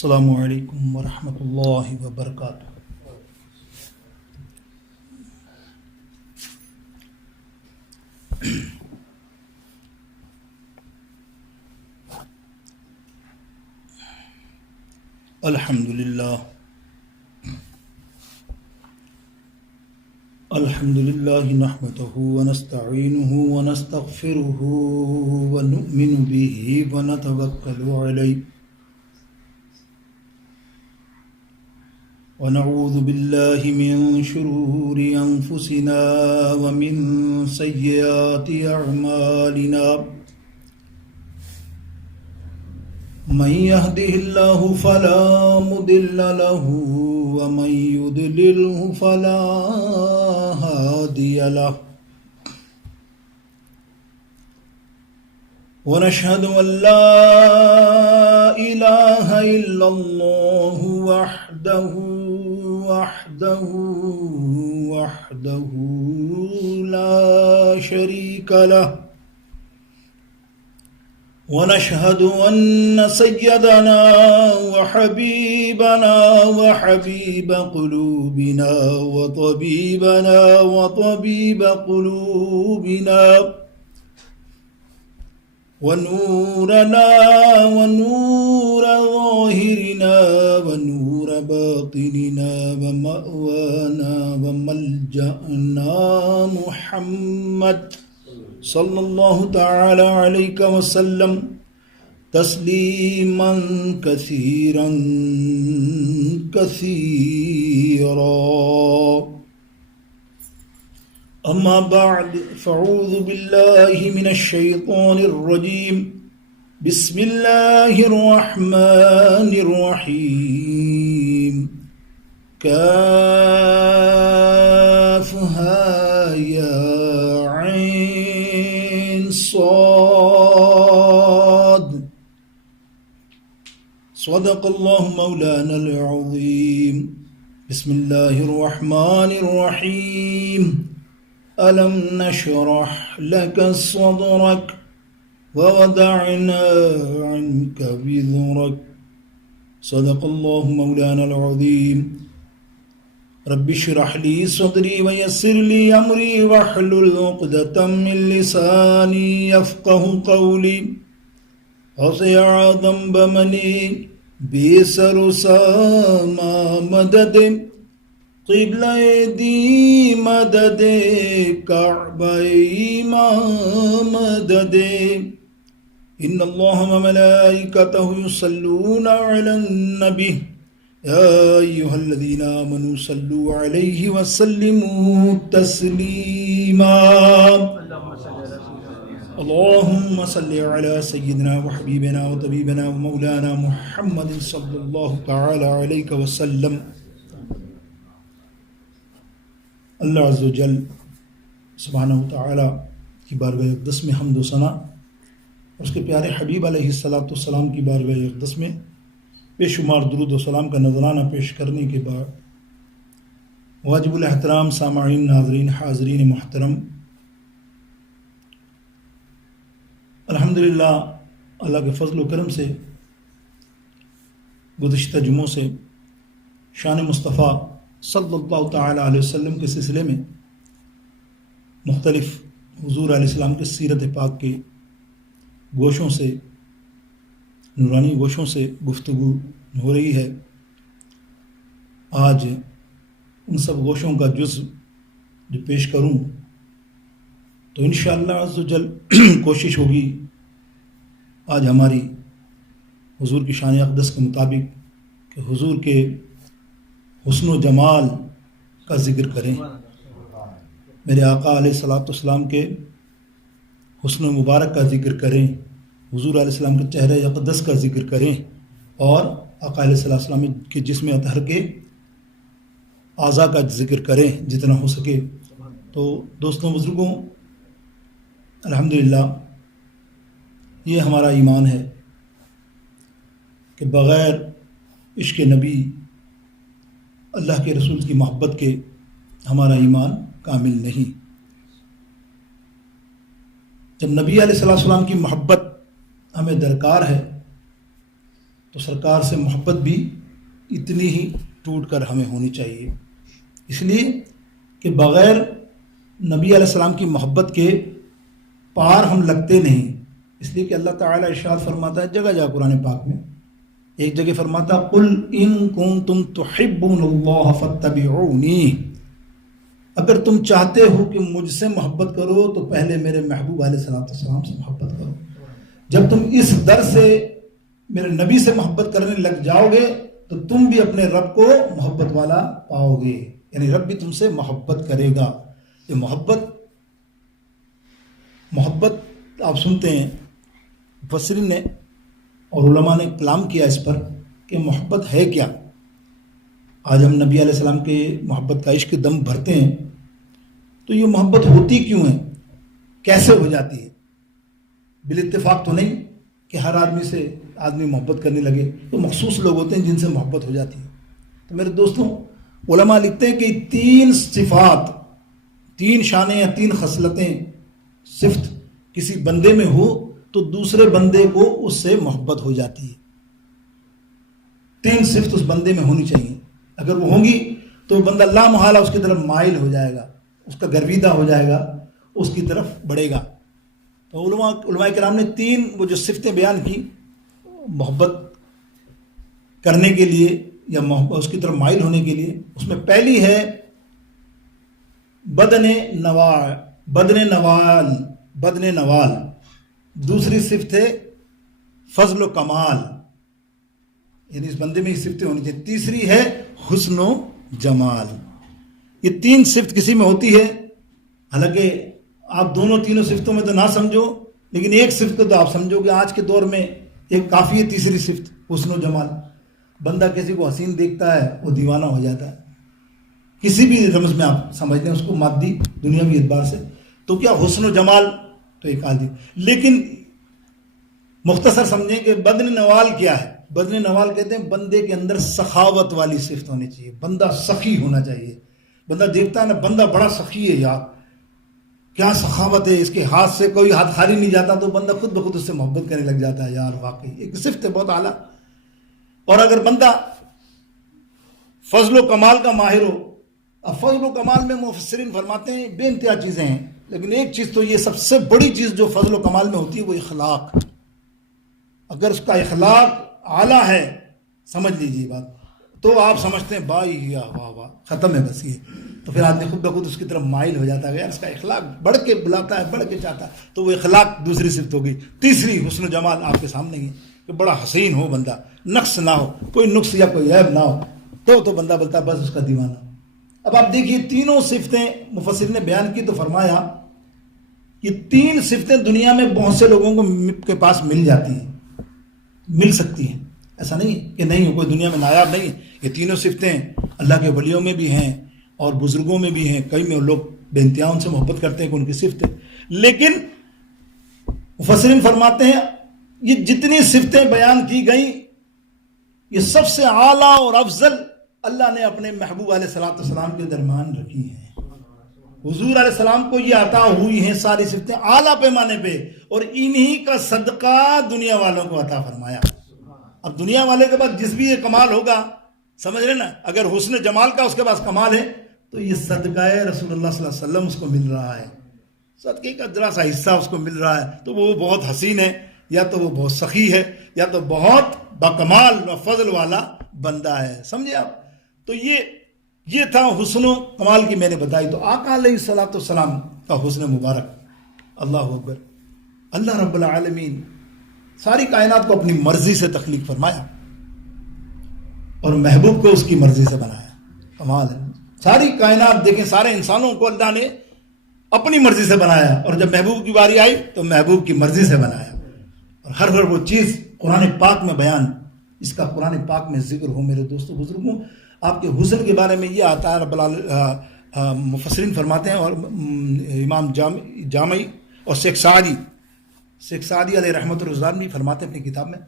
السلام علیکم ورحمۃ اللہ وبرکاتہ۔ الحمد للہ نحمده ونستعینه ونستغفره ونؤمن به ونتوکل علیہ ونعوذ باللہ من شرور انفسنا ومن سیئات اعمالنا، من يهده الله فلا مضل له ومن يضلله فلا هادي له، ونشهد أن لا إله إلا الله وحده لا شريك له، ونشهد أن سيدنا وحبيبنا وحبيب قلوبنا وطبيب قلوبنا ونورنا ونور ظاهرنا ونور باطننا ومأوانا وملجأنا محمد صلی اللہ تعالی علیہ وسلم تسلیما کثیرا کثیرا۔ اما بعد فاعوذ باللہ من الشیطان الرجیم، بسم اللہ الرحمن الرحیم، کافہا یا صاد، صدق اللہ مولانا العظیم۔ بسم اللہ الرحمن الرحیم، ألم نشرح لك صدرك ووضعنا عنك وزرك، صدق الله مولانا العظيم۔ رب اشرح لي صدري ويسر لي أمري واحلل عقدة من لساني يفقه قولي، وسع ذنب مني بيسر ساما مدد، قبلہ دی مدد کعبہ امام مدد، ان اللہ وملائکتہ یصلون علی النبی یا ایہا الذین آمنوا صلوا علیہ وسلموا تسلیما، اللہم صل علی سیدنا وحبیبنا وطبیبنا ومولانا محمد صلی اللہ تعالی علیہ وسلم۔ اللہ عز و جل سبحانہ وتعالی کی بارگاہ اقدس میں حمد و ثنا اور اس کے پیارے حبیب علیہ السلام کی بارگاہ اقدس میں بے شمار درود و سلام کا نذرانہ پیش کرنے کے بعد، واجب الاحترام سامعین، ناظرین، حاضرین محترم، الحمدللہ اللہ کے فضل و کرم سے گزشتہ جمعوں سے شان مصطفیٰ صلی اللہ تعالیٰ علیہ وسلم کے سلسلے میں مختلف حضور علیہ السلام کے سیرت پاک کے گوشوں سے، نورانی گوشوں سے گفتگو ہو رہی ہے۔ آج ان سب گوشوں کا جزء جو پیش کروں تو انشاءاللہ عز و جل کوشش ہوگی آج ہماری حضور کی شان اقدس کے مطابق کہ حضور کے حسن و جمال کا ذکر کریں، میرے آقا علیہ السلام کے حسن و مبارک کا ذکر کریں، حضور علیہ السلام کے چہرہ اقدس کا ذکر کریں، اور آقا علیہ السلام کے جسم اطہر کے اعضاء کا ذکر کریں جتنا ہو سکے. تو دوستوں بزرگوں، الحمدللہ یہ ہمارا ایمان ہے کہ بغیر عشق نبی، اللہ کے رسول کی محبت کے ہمارا ایمان کامل نہیں. جب نبی علیہ السلام کی محبت ہمیں درکار ہے تو سرکار سے محبت بھی اتنی ہی ٹوٹ کر ہمیں ہونی چاہیے، اس لیے کہ بغیر نبی علیہ السلام کی محبت کے پار ہم لگتے نہیں. اس لیے کہ اللہ تعالیٰ ارشاد فرماتا ہے جگہ جگہ قرآن پاک میں. ایک جگہ فرماتا قل ان کنتم تحبون اللہ فاتبعونی، اگر تم چاہتے ہو کہ مجھ سے محبت کرو تو پہلے میرے محبوب علیہ السلام سے محبت کرو. جب تم اس در سے میرے نبی سے محبت کرنے لگ جاؤ گے تو تم بھی اپنے رب کو محبت والا پاؤ گے، یعنی رب بھی تم سے محبت کرے گا. یہ محبت آپ سنتے ہیں مفسرین نے اور علماء نے کلام کیا اس پر کہ محبت ہے کیا. آج ہم نبی علیہ السلام کے محبت کا عشق دم بھرتے ہیں تو یہ محبت ہوتی کیوں ہے، کیسے ہو جاتی ہے؟ بالاتفاق تو نہیں کہ ہر آدمی سے آدمی محبت کرنے لگے، تو مخصوص لوگ ہوتے ہیں جن سے محبت ہو جاتی ہے. تو میرے دوستوں، علماء لکھتے ہیں کہ 3 صفات، 3 شانیں یا 3 خصلتیں صفت کسی بندے میں ہو تو دوسرے بندے کو اس سے محبت ہو جاتی ہے. 3 صفت اس بندے میں ہونی چاہیے. اگر وہ ہوں گی تو بندہ لا محالہ اس کی طرف مائل ہو جائے گا، اس کا گرویدہ ہو جائے گا، اس کی طرف بڑھے گا. تو علماء کرام نے 3 وہ جو صفتیں بیان کی محبت کرنے کے لیے یا محبت اس کی طرف مائل ہونے کے لیے، اس میں پہلی ہے بدن نوال، دوسری صفت ہے فضل و کمال، یعنی اس بندے میں یہ صفتیں ہونی چاہیے. تیسری ہے حسن و جمال. یہ 3 صفت کسی میں ہوتی ہے. حالانکہ آپ تینوں صفتوں میں تو نہ سمجھو، لیکن ایک صفت کو تو آپ سمجھو کہ آج کے دور میں ایک کافی ہے تیسری صفت حسن و جمال. بندہ کسی کو حسین دیکھتا ہے وہ دیوانہ ہو جاتا ہے، کسی بھی رمز میں آپ سمجھ لیں اس کو، مادی دنیاوی اعتبار سے. تو کیا حسن و جمال تو ایک عادی، لیکن مختصر سمجھیں کہ بدن نوال کیا ہے. بدن نوال کہتے ہیں بندے کے اندر سخاوت والی صفت ہونی چاہیے، بندہ سخی ہونا چاہیے. بندہ دیکھتا ہے نا بندہ بڑا سخی ہے، یار کیا سخاوت ہے، اس کے ہاتھ سے کوئی ہاتھ خالی نہیں جاتا، تو بندہ خود بخود اس سے محبت کرنے لگ جاتا ہے. یار واقعی ایک صفت ہے بہت اعلیٰ. اور اگر بندہ فضل و کمال کا ماہر ہو، اب فضل و کمال میں مفسرین فرماتے ہیں بے انتہا چیزیں ہیں، لیکن ایک چیز تو یہ سب سے بڑی چیز جو فضل و کمال میں ہوتی ہے وہ اخلاق. اگر اس کا اخلاق اعلیٰ ہے، سمجھ لیجیے بات، تو آپ سمجھتے ہیں بھائی یا واہ واہ ختم ہے بس یہ. تو پھر آدمی خود بخود اس کی طرف مائل ہو جاتا ہے، یار اس کا اخلاق بڑھ کے بلاتا ہے، بڑھ کے چاہتا ہے. تو وہ اخلاق دوسری صفت ہو گئی. تیسری حسن و جمال آپ کے سامنے ہی کہ بڑا حسین ہو بندہ، نقص نہ ہو، کوئی نقص یا کوئی عیب نہ ہو، تو بندہ بولتا ہے بس اس کا دیوانہ. اب آپ دیکھیے تینوں صفتیں مفسر نے بیان کی تو فرمایا یہ 3 صفتیں دنیا میں بہت سے لوگوں کو کے پاس مل جاتی ہیں، مل سکتی ہیں. ایسا نہیں کہ نہیں کوئی دنیا میں نایاب نہیں ہے. یہ تینوں صفتیں اللہ کے ولیوں میں بھی ہیں اور بزرگوں میں بھی ہیں، کئی میں لوگ بے انتہا ان سے محبت کرتے ہیں کہ ان کی صفتیں. لیکن مفسرین فرماتے ہیں یہ جتنی صفتیں بیان کی گئیں یہ سب سے اعلیٰ اور افضل اللہ نے اپنے محبوب علیہ السلام کے درمیان رکھی ہیں. حضور علیہ السلام کو یہ عطا ہوئی ہیں ساری صفتیں اعلیٰ پیمانے پہ، اور انہی کا صدقہ دنیا والوں کو عطا فرمایا. اب دنیا والے کے پاس جس بھی یہ کمال ہوگا، سمجھ رہے نا، اگر حسن جمال کا اس کے پاس کمال ہے تو یہ صدقہ رسول اللہ صلی اللہ علیہ وسلم اس کو مل رہا ہے، صدقے کا ذرا سا حصہ اس کو مل رہا ہے. تو وہ بہت حسین ہے، یا تو وہ بہت سخی ہے، یا تو بہت باکمال و فضل والا بندہ ہے. سمجھے آپ؟ تو یہ تھا حسن و کمال کی میں نے بتائی. تو آقا علیہ السلام کا حسن مبارک، اللہ اکبر. اللہ رب العالمین ساری کائنات کو اپنی مرضی سے تخلیق فرمایا اور محبوب کو اس کی مرضی سے بنایا. کمال ہے. ساری کائنات دیکھیں، سارے انسانوں کو اللہ نے اپنی مرضی سے بنایا، اور جب محبوب کی باری آئی تو محبوب کی مرضی سے بنایا. اور ہر وہ چیز قرآن پاک میں بیان اس کا قرآن پاک میں ذکر ہو. میرے دوستوں بزرگوں، آپ کے حسن کے بارے میں یہ آتا ہے، مفسرین فرماتے ہیں، اور امام جامعی اور شیخ سعدی علیہ رحمۃ الرضوان بھی فرماتے ہیں اپنی کتاب میں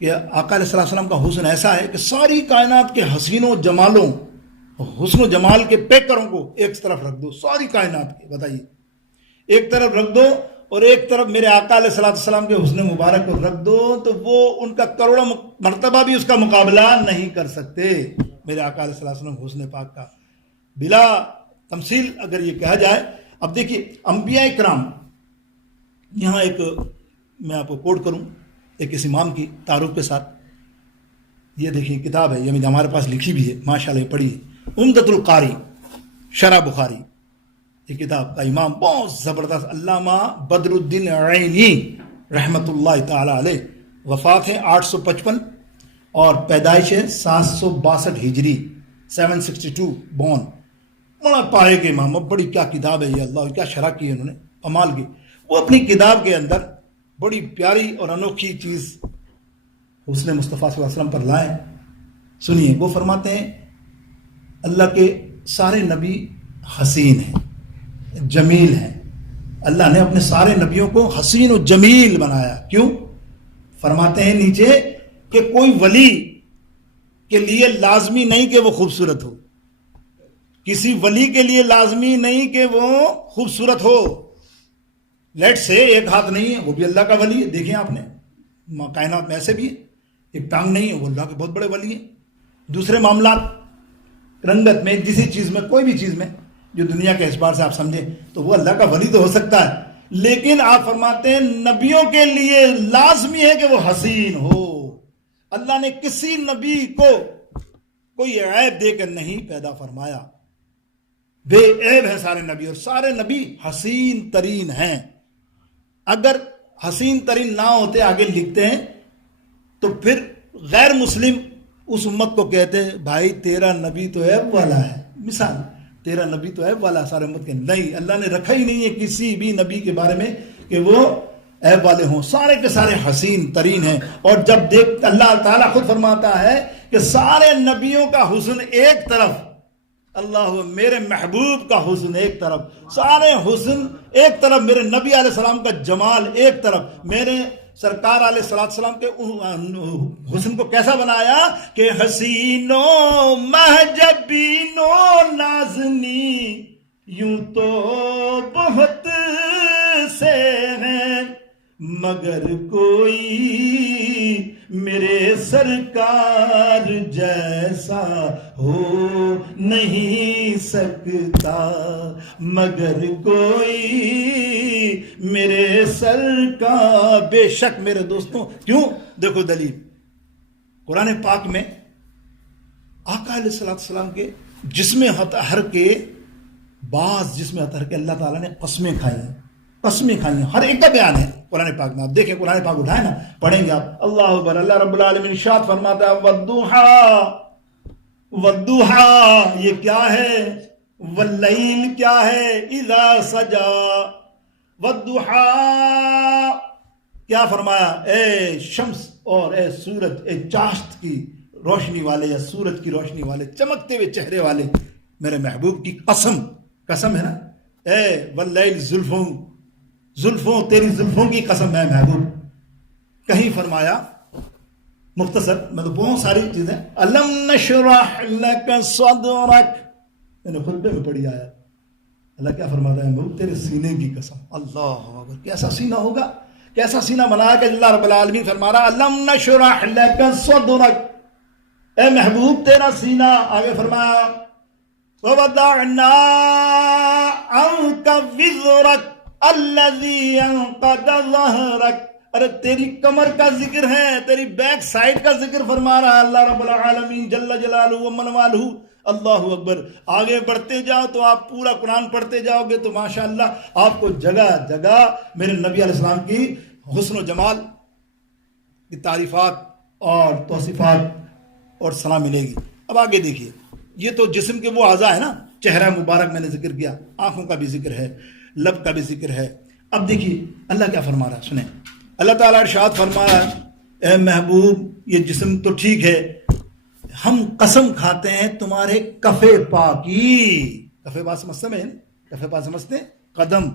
کہ آقا علیہ السلام کا حسن ایسا ہے کہ ساری کائنات کے حسین و جمالوں، حسن و جمال کے پیکروں کو ایک طرف رکھ دو، ساری کائنات کے بتائیے ایک طرف رکھ دو، اور ایک طرف میرے آقا علیہ السلام کے حسن مبارک کو رکھ دو، تو وہ ان کا کروڑوں مرتبہ بھی اس کا مقابلہ نہیں کر سکتے. میرے آقا علیہ السلام حسن پاک کا بلا تمثیل اگر یہ کہا جائے. اب دیکھیے انبیاء کرام، یہاں ایک میں آپ کو کوٹ کروں ایک اس امام کی تعارف کے ساتھ. یہ دیکھیے کتاب ہے، یہ ہمارے پاس لکھی بھی ہے، ماشاءاللہ پڑھیے، عمدۃ القاری شرح بخاری. یہ کتاب کا امام بہت زبردست علامہ بدر الدین عینی رحمۃ اللہ تعالی علیہ، وفات ہے 855 اور پیدائش ہے 762 ہجری، 762 بورن. بڑا پائے کے امام، بڑی کیا کتاب ہے یہ، اللہ کیا شرح کی انہوں نے کمال کی. وہ اپنی کتاب کے اندر بڑی پیاری اور انوکھی چیز حسن مصطفیٰ صلی اللہ علیہ وسلم پر لائیں. سنیے، وہ فرماتے ہیں اللہ کے سارے نبی حسین ہیں، جمیل ہیں. اللہ نے اپنے سارے نبیوں کو حسین و جمیل بنایا. کیوں؟ فرماتے ہیں نیچے کہ کوئی ولی کے لیے لازمی نہیں کہ وہ خوبصورت ہو، کسی ولی کے لیے لازمی نہیں کہ وہ خوبصورت ہو. لیٹ سے ایک ہاتھ نہیں ہے وہ بھی اللہ کا ولی ہے. دیکھیں آپ نے کائنات میں ایسے بھی ہے، ایک ٹانگ نہیں ہے وہ اللہ کے بہت بڑے ولی ہیں. دوسرے معاملات رنگت میں، کسی چیز میں، کوئی بھی چیز میں جو دنیا کے اعتبار سے آپ سمجھیں تو وہ اللہ کا ولی تو ہو سکتا ہے، لیکن آپ فرماتے ہیں نبیوں کے لیے لازمی ہے کہ وہ حسین ہو. اللہ نے کسی نبی کو کوئی عیب دے کر نہیں پیدا فرمایا، بے عیب ہے سارے نبی، اور سارے نبی حسین ترین ہیں. اگر حسین ترین نہ ہوتے، آگے لکھتے ہیں، تو پھر غیر مسلم اس امت کو کہتے ہیں بھائی تیرا نبی تو عیب والا ہے. مثال، تیرا نبی تو عیب والا، سارے امت کے نہیں، اللہ نے رکھا ہی نہیں ہے کسی بھی نبی کے بارے میں کہ وہ عیب والے ہوں. سارے کے سارے حسین ترین ہیں. اور جب دیکھ اللہ تعالیٰ خود فرماتا ہے کہ سارے نبیوں کا حسن ایک طرف، اللہ میرے محبوب کا حسن ایک طرف، سارے حسن ایک طرف، میرے نبی علیہ السلام کا جمال ایک طرف، میرے سرکار علیہ السلام کے حسن کو کیسا بنایا کہ حسینوں محجبینوں نازنی یوں تو بہت سے ہیں، مگر کوئی میرے سرکار جیسا ہو نہیں سکتا، مگر کوئی میرے سرکار. بے شک میرے دوستوں، کیوں؟ دیکھو دلیل قرآن پاک میں آقا علیہ السلام کے جسم اطہر کے بعض جسم اطہر کے اللہ تعالیٰ نے قسمیں کھائی ہیں، قسمیں کھائی ہیں، ہر ایک کا بیان ہے قرآن پاک میں. آپ دیکھیں قرآن پاک اٹھائیں نا، پڑھیں گے آپ، اللہ اکبر. اللہ رب العالمین ارشاد فرماتا ہے والضحیٰ، یہ کیا ہے؟ واللیل کیا ہے؟ اذا سجا. والضحیٰ کیا فرمایا؟ اے شمس اور اے سورج، اے چاشت کی روشنی والے یا سورج کی روشنی والے، چمکتے ہوئے چہرے والے، میرے محبوب کی قسم ہے نا. اے واللیل زلفوں تیری زلفوں کی قسم ہے محبوب. کہیں فرمایا مختصر، میں تو بہت ساری چیزیں، الم نشرح لک صدرک، میں نے خطبے میں پڑھی آیا. اللہ کیا فرماتا ہے محبوب؟ تیرے سینے کی قسم. اللہ اکبر، کیسا سینہ ہوگا، کیسا سینہ بنایا کہ اللہ رب العالمین فرما رہا الم نشرح لک صدرک، اے محبوب تیرا سینہ. آگے فرمایا ووضعنا عنک وزرک الذی انقض ظہرک، ارے تیری کمر کا ذکر ہے، تیری بیک سائڈ کا ذکر فرما رہا ہے اللہ رب العالمین جل جلالہ و من والہ. اللہ اکبر. آگے بڑھتے جاؤ تو آپ پورا قرآن پڑھتے جاؤ گے تو ماشاءاللہ آپ کو جگہ جگہ میرے نبی علیہ السلام کی حسن و جمال کی تعریفات اور توصیفات اور صلاح ملے گی. اب آگے دیکھیے، یہ تو جسم کے وہ اعضاء ہے نا، چہرہ مبارک میں نے ذکر کیا، آنکھوں کا بھی ذکر ہے، لب کا بھی ذکر ہے. اب دیکھیے اللہ کیا فرما رہا ہے، سنیں. اللہ تعالیٰ ارشاد فرمایا اے محبوب یہ جسم تو ٹھیک ہے، ہم قسم کھاتے ہیں تمہارے کفے پا کی. کفے پا سمجھتے ہیں؟ کفے پا سمجھتے ہیں؟ قدم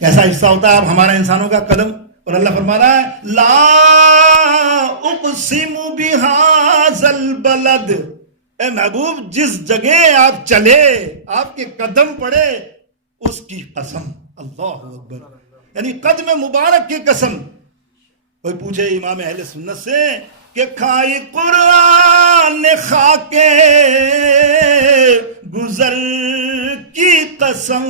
ایسا حصہ ہوتا ہے اب ہمارا انسانوں کا قدم. اور اللہ فرما رہا ہے لا اقسم بہذا البلد. اے محبوب جس جگہ آپ چلے، آپ کے قدم پڑے، اس کی قسم. اللہ اکبر، یعنی قدم مبارک کی قسم. کوئی پوچھے امام اہل سنت سے کہ کھائی قرآن خاکے گزر کی قسم،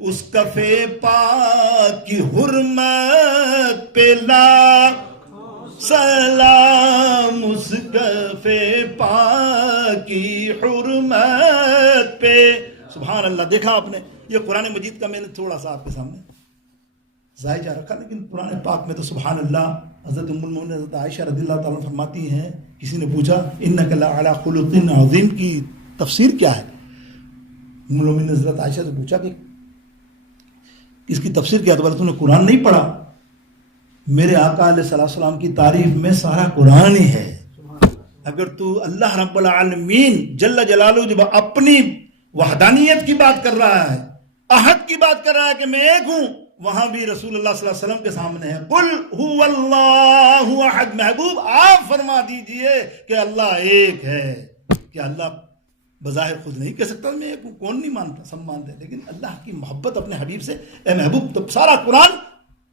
اس کفے پاک کی حرمت پہ لاکھ سلام، اس کفے پاک کی حرمت پہ. سبحان اللہ. دیکھا آپ نے، یہ قرآن مجید کا میں نے تھوڑا سا آپ کے سامنے زائجہ رکھا، لیکن قرآن پاک میں تو سبحان اللہ. حضرت ام المؤمنین حضرت عائشہ رضی اللہ تعالیٰ فرماتی ہیں، کسی نے پوچھا انک لعلی خلق عظیم کی تفسیر کیا ہے؟ ام المؤمنین حضرت عائشہ سے پوچھا کہ اس کی تفسیر کیا؟ تو بولے تم نے قرآن نہیں پڑھا؟ میرے آقا علیہ السلام کی تعریف میں سارا قرآن ہی ہے. اگر تو اللہ رب العالمین جل جلالہ جب اپنی وحدانیت کی بات کر رہا ہے، احد کی بات کر رہا ہے کہ میں ایک ہوں، وہاں بھی رسول اللہ صلی اللہ علیہ وسلم کے سامنے ہے قل هو اللہ احد. محبوب آپ فرما دیجئے کہ اللہ ایک ہے. کہ اللہ بظاہر خود نہیں کہہ سکتا میں ایک ہوں، کون نہیں مانتا؟ سب مانتے ہیں، لیکن اللہ کی محبت اپنے حبیب سے. اے محبوب تو سارا قرآن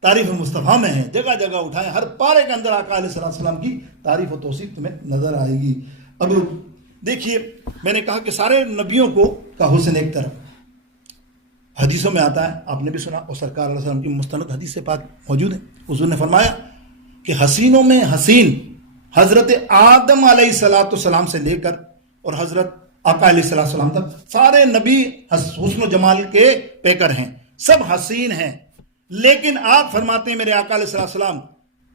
تعریف مصطفیٰ میں ہے، جگہ جگہ اٹھائیں، ہر پارے کے اندر آقا علیہ السلام کی تعریف و توصیف تمہیں نظر آئے گی. اب دیکھیے، میں نے کہا کہ سارے نبیوں کا حسن ایک طرف حدیثوں میں آتا ہے، آپ نے بھی سنا، اور سرکار علیہ السلام کی مستند حدیث سے پاک موجود ہے. حضور نے فرمایا کہ حسینوں میں حسین حضرت آدم علیہ السلام سے لے کر اور حضرت آقا علیہ السلام تک سارے نبی حسن و جمال کے پیکر ہیں، سب حسین ہیں. لیکن آپ فرماتے ہیں میرے آقا علیہ السلام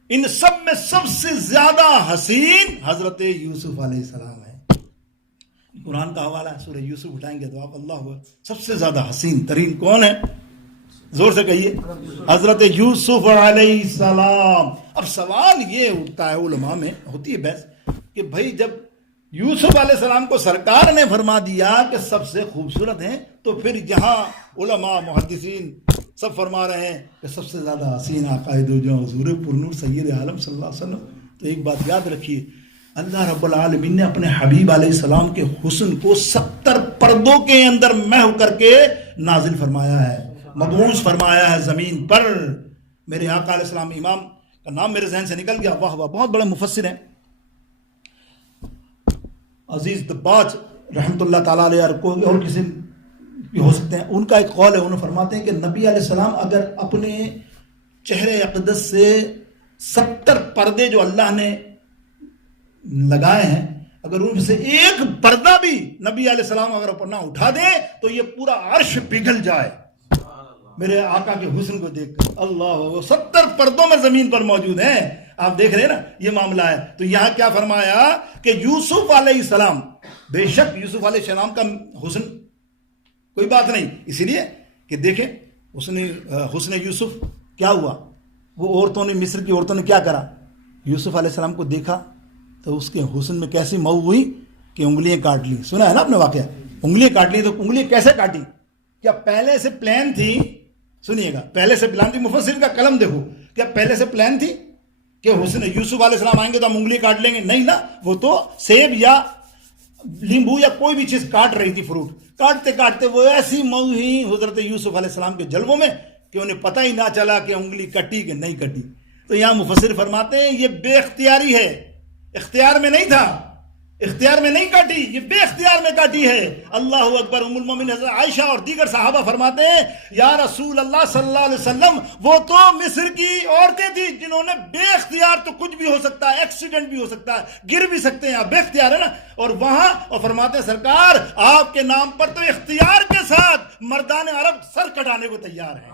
ان سب میں سب سے زیادہ حسین حضرت یوسف علیہ السلام ہے. قرآن کا حوالہ ہے، سورہ یوسف اٹھائیں گے تو آپ اللہ ہوا سب سے زیادہ حسین ترین کون ہے؟ زور سے کہیے، حضرت یوسف علیہ السلام. اب سوال یہ اٹھتا ہے، علماء میں ہوتی ہے بحث کہ بھائی جب یوسف علیہ السلام کو سرکار نے فرما دیا کہ سب سے خوبصورت ہیں، تو پھر یہاں علماء محدثین سب فرما رہے ہیں کہ سب سے زیادہ حسین آقا دو جہاں حضور پرنور سید عالم صلی اللہ علیہ وسلم. تو ایک بات یاد رکھیے، اللہ رب العالمین نے اپنے حبیب علیہ السلام کے حسن کو 70 پردوں کے اندر محو کر کے نازل فرمایا ہے، مبعوث فرمایا ہے زمین پر. میرے آقا علیہ السلام، امام کا نام میرے ذہن سے نکل گیا، واہ واہ، بہت بڑے مفسر ہیں، عزیز دباج رحمۃ اللہ تعالیٰ علیہ، اور کسی بھی ہو سکتے ہیں. ان کا ایک قول ہے، انہوں فرماتے ہیں کہ نبی علیہ السلام اگر اپنے چہرے اقدس سے 70 پردے جو اللہ نے لگائے ہیں، اگر ان سے ایک پردہ بھی نبی علیہ السلام اگر اپنا اٹھا دیں تو یہ پورا عرش پگھل جائے میرے آقا کے حسن کو دیکھ کر. اللہ، 70 پردوں میں زمین پر موجود ہیں. آپ دیکھ رہے ہیں نا یہ معاملہ ہے. تو یہاں کیا فرمایا کہ یوسف علیہ السلام، بے شک یوسف علیہ السلام کا حسن کوئی بات نہیں، اسی لیے کہ دیکھیں حسن یوسف کیا ہوا. وہ عورتوں نے، مصر کی عورتوں نے کیا کرا؟ یوسف علیہ السلام کو دیکھا تو اس کے حسن میں کیسی مئو ہوئی کہ انگلیاں کاٹ لی. سنا ہے نا آپ نے واقعہ، انگلیاں کاٹ لی. تو انگلیاں کیسے کاٹی؟ کیا پہلے سے پلان تھی؟ سنیے گا، پہلے سے پلان تھی. مفسر کا قلم دیکھو، کیا پہلے سے پلان تھی کہ حسن یوسف علیہ السلام آئیں گے تو ہم انگلی کاٹ لیں گے؟ نہیں نا، وہ تو سیب یا لیمبو یا کوئی بھی چیز کاٹ رہی تھی، فروٹ کاٹتے کاٹتے وہ ایسی مئو ہوئی حضرت یوسف علیہ السلام کے جلووں میں کہ انہیں پتہ ہی نہ چلا کہ انگلی کٹی کہ نہیں کٹی. تو یہاں مفسر فرماتے ہیں یہ بے اختیاری ہے، اختیار میں نہیں تھا، اختیار میں نہیں کاٹی، یہ بے اختیار میں کاٹی ہے. اللہ اکبر. ام المومنین حضرت عائشہ اور دیگر صحابہ فرماتے ہیں یا رسول اللہ صلی اللہ علیہ وسلم، وہ تو مصر کی عورتیں تھیں جنہوں نے بے اختیار، تو کچھ بھی ہو سکتا ہے، ایکسیڈنٹ بھی ہو سکتا ہے، گر بھی سکتے ہیں، بے اختیار ہے نا. اور وہاں اور فرماتے ہیں سرکار آپ کے نام پر تو اختیار کے ساتھ مردان عرب سر کٹانے کو تیار ہیں.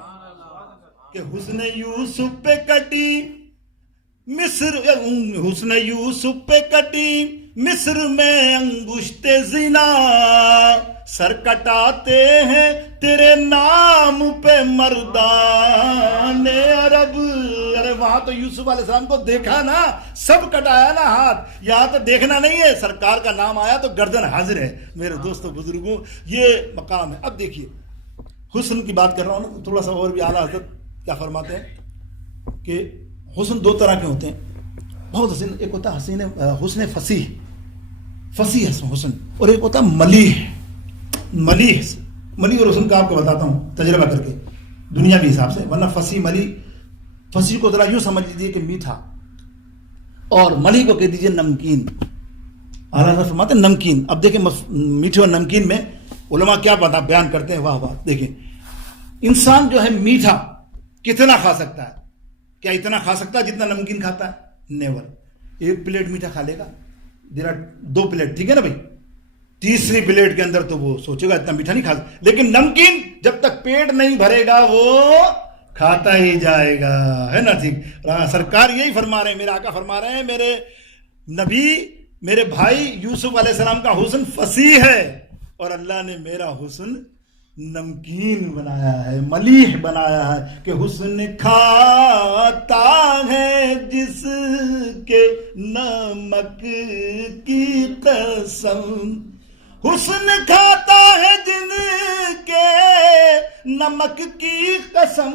کہ حسن یوسف پہ کٹی مصر، حسن یوسف پہ کٹی مصر میں انگشت زنا، سر کٹاتے ہیں تیرے نام پہ مردان عرب. ارے وہاں تو یوسف علیہ السلام کو دیکھا نا، سب کٹایا نا ہاتھ، یہاں تو دیکھنا نہیں ہے، سرکار کا نام آیا تو گردن حاضر ہے. میرے دوستوں بزرگوں یہ مقام ہے. اب دیکھیے حسن کی بات کر رہا ہوں نا، تھوڑا سا اور بھی اعلیٰ حضرت کیا فرماتے ہیں کہ حسن دو طرح کے ہوتے ہیں. بہت حسین، ایک ہوتا ہے حسین حسن فصیح، فصیح حسن، اور ایک ہوتا ہے ملیح اور حسن کا آپ کو بتاتا ہوں تجربہ کر کے دنیاوی حساب سے. ورنہ فصیح کو ذرا یوں سمجھ لیجیے کہ میٹھا، اور ملیح کو کہہ دیجیے نمکین. اعلیٰ حضرت فرماتے ہیں نمکین. اب دیکھیں میٹھے اور نمکین میں علماء کیا بات بیان کرتے ہیں، واہ واہ. دیکھیں انسان جو ہے میٹھا کتنا کھا سکتا ہے؟ کیا اتنا کھا سکتا ہے جتنا نمکین کھاتا ہے؟ نیور. ایک پلیٹ میٹھا کھا لے گا، 2 پلیٹ، ٹھیک ہے نا بھائی، تیسری پلیٹ کے اندر تو وہ سوچے گا اتنا میٹھا نہیں کھا سکتا. لیکن نمکین جب تک پیٹ نہیں بھرے گا وہ کھاتا ہی جائے گا، ہے نا. ٹھیک، سرکار یہی فرما رہے ہیں، میرے آقا فرما رہے ہیں میرے نبی، میرے بھائی یوسف علیہ السلام کا حسن فصیح ہے، اور اللہ نے میرا حسن نمکین بنایا ہے، ملیح بنایا ہے. کہ حسن کھاتا ہے جس کے نمک کی قسم، حسن کھاتا ہے جن کے نمک کی قسم،